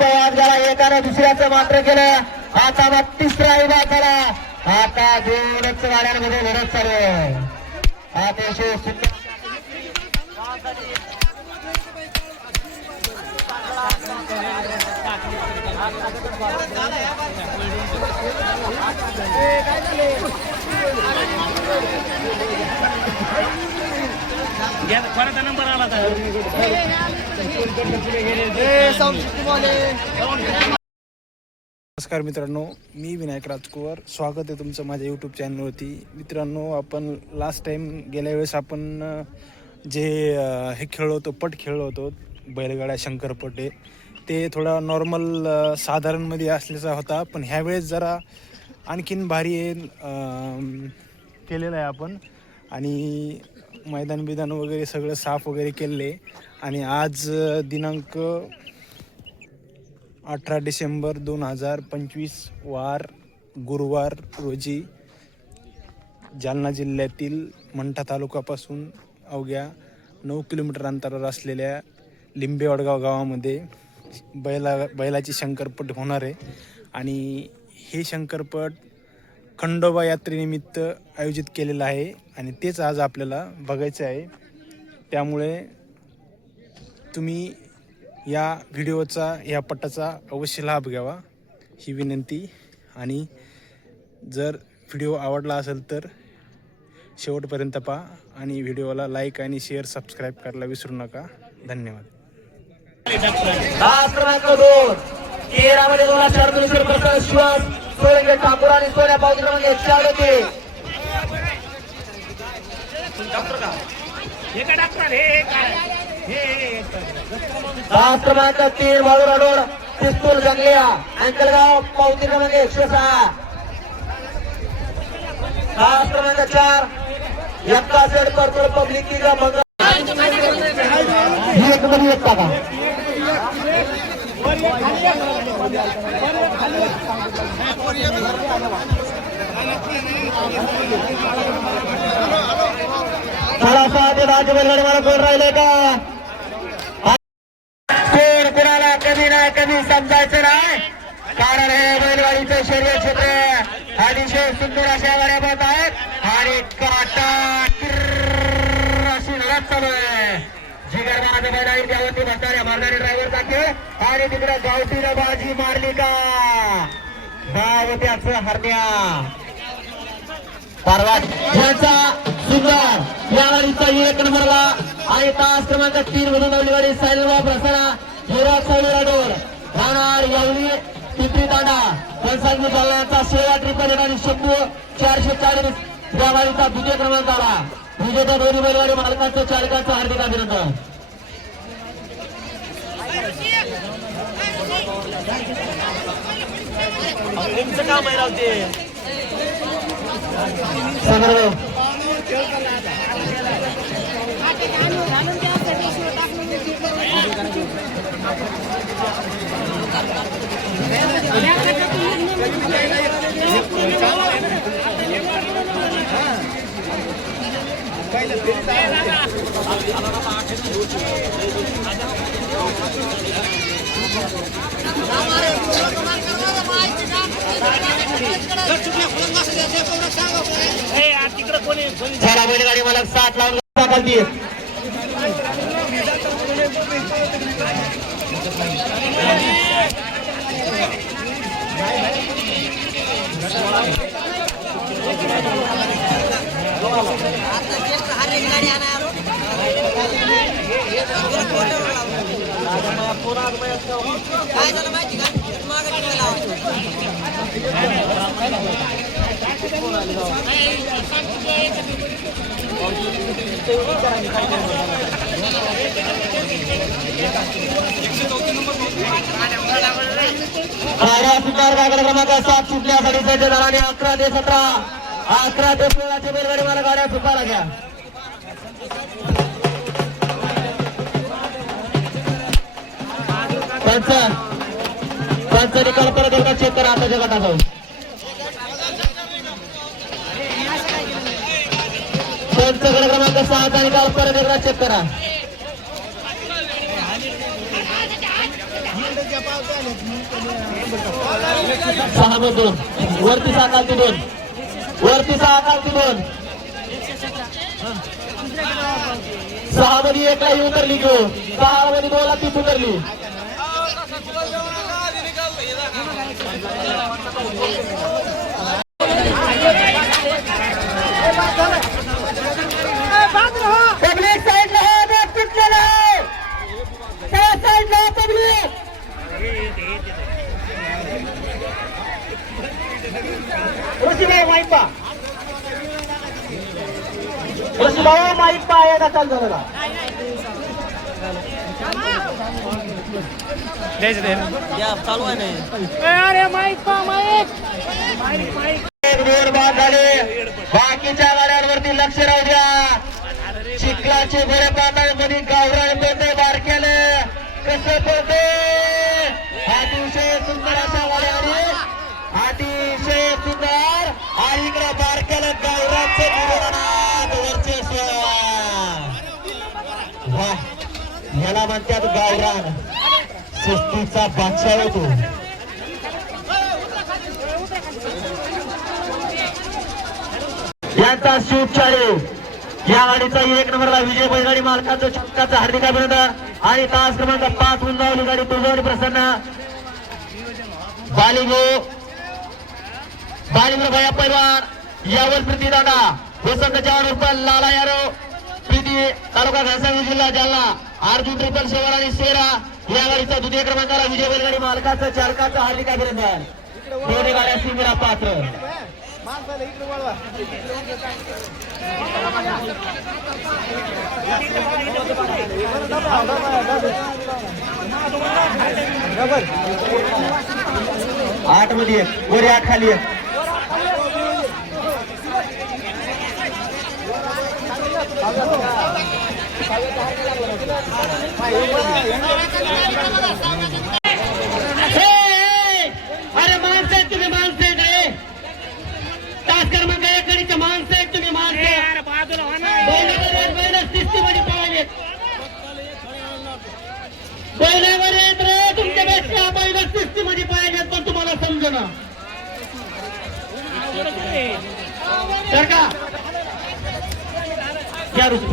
आज गेला एकाने दुसऱ्याचं मात्र केलं. आता मग तिसरा विभाग झाला. आता दोनच गाड्यांमध्ये लढत चालू आहे. अतिशय सुंदर कोणाचा नंबर आला तर नमस्कार मित्रांनो, मी विनायक राजकुवर. स्वागत आहे तुमचं माझ्या यूट्यूब चॅनलवरती. मित्रांनो, आपण लास्ट टाईम गेल्या वेळेस आपण जे हे खेळलो होतो, पट खेळलो होतो, बैलगाड्या शंकरपट आहे, ते थोडा नॉर्मल साधारणमध्ये असल्याचा होता. पण ह्यावेळेस जरा आणखीन भारी केलेलं आहे आपण. आणि मैदान बिदान वगैरे सगळं साफ वगैरे केलेलं आहे. आणि आज दिनांक 18 डिसेंबर 2025 वार गुरुवार रोजी जालना जिल्ह्यातील मंठा तालुक्यापासून अवघ्या 9 किलोमीटर अंतरावर असलेल्या लिंबेवडगाव गावामध्ये बैलाची शंकरपट होणार आहे. आणि हे शंकरपट खंडोबा यात्रेनिमित्त आयोजित केलेलं आहे आणि तेच आज आपल्याला बघायचं आहे. त्यामुळे तुम्ही या व्हिडिओचा, या पटाचा अवश्य लाभ घ्यावा ही विनंती. आणि जर व्हिडिओ आवडला असेल तर शेवटपर्यंत पहा आणि व्हिडिओला लाईक आणि शेअर सबस्क्राईब करायला विसरू नका. धन्यवाद. ठाकूर आणि सोन्या पावती क्रमांक 4 होते. क्रमांक 3 वाळूरा रोड पिस्तूल जंगलिया अंकलगाव पावती क्रमांक 106. क्रमांक 4 यक्का सेड परतोड पब्लिक की राजबैलगाडी मला कोण राहिले का? कोण कुणाला कधी नाही कधी समजायचं नाही. कारण हे बैलगाडीचं शरीर क्षेत्र अतिशय सुंदर अशा गाड्या बनत आहेत आणि काटा अशी लढत चालू आहे. जिगरबाज बैलगाडी त्यावरती बसणाऱ्या मारणारे ड्रायव्हर जाते आणि तिकडे गावठीनं बाजी मारली का गाव त्याचं हरण्या यांचा सुंदर या गाडीचा 1 नंबरला आणि तास क्रमांक 3 मधून नवली गाडी सायलेवा प्रसारा युवराज सावळाडोर राहणार यावली पिंपरी तांडा पंचायत चालण्याचा 16 ट्रिपल आणि शंभू 440 या गाडीचा 2य क्रमांक आला. विजेत्या दोन्ही बैलगाडी मालकांचं चालकांचं हार्दिक अभिनंदन. काम आहे राहते चला बैलगाडी मला 7 लावून टाकली. काय झालं माहिती का? क्रमांक 7 सुटण्यासाठी सज्ज झाला आणि 11 ते 17 11 ते 16 ची बैलगाडी मला गाड्या सुटायला घ्या. पंच निकाल परत एकदा चेक करा आताच्या गटाचा. पंच क्रमांक 6 चा निकाल परत एकदा चेक करा. 6 मध्ये 2 वरती 6 खालती 2 वरती 6 खालती 2 6 मध्ये 1 ला ही उतरली घेऊ 6 मध्ये 2 ला ती उतरली पब्लिक साइड ला साइड ला पब्लिक ऋषीभाऊ माईक पा ऋषीभाऊ माईक पा एकदा चालू झालं चालू आहे नाही अरे माईक पा माईक एक दोन बाद झाले बाकीच्या गाड्यांवरती लक्ष राहू द्या चिखलाचे गोळे पाताळमध्ये गावरान पेटे बारकेले कसं पडते अतिशय सुंदर अशा गाड्या आणि अतिशय सुंदर आणि इकडे बारकेले गावरानचे गुरुनाथ वर्चस्व वाह ह्याला म्हणतात गावरान सुस्तीचा बादशाह होतो यांचा शूट चालू या गाडीचा 1 नंबरला विजय बैलगाडी मालकाचं चक्काचं हार्दिक अभिनंदन आणि तास क्रमांक 5 उंचावली गाडी तुझवली प्रसन्न बालिगो भैया पैलवान यावर प्रीती दादा वसंत जवान उर्फ लाला यारो प्रीती तालुका घनसावंगी जिल्हा जालना अर्जुन ट्रिपल सेवन आणि सेरा या गाडीचा 2य क्रमांकाला विजय बैलगाडी मालकाचं चालकाचं हार्दिक अभिनंदन दोन्ही गाड्या सिंगला पात्र आठ मध्ये 1 वर 8 खाली 1 अरे माणसं आहेत तुम्ही माणसं आहेत रे तास क्रमांक 1 गाडीचे माणसं आहेत तुम्ही माणसं बैल शिस्तीमध्ये पळालेत बैलावर येत रे तुमच्यापेक्षा बैल शिस्तीमध्ये पळालेत पण तुम्हाला समजेना तर का क्या रुसू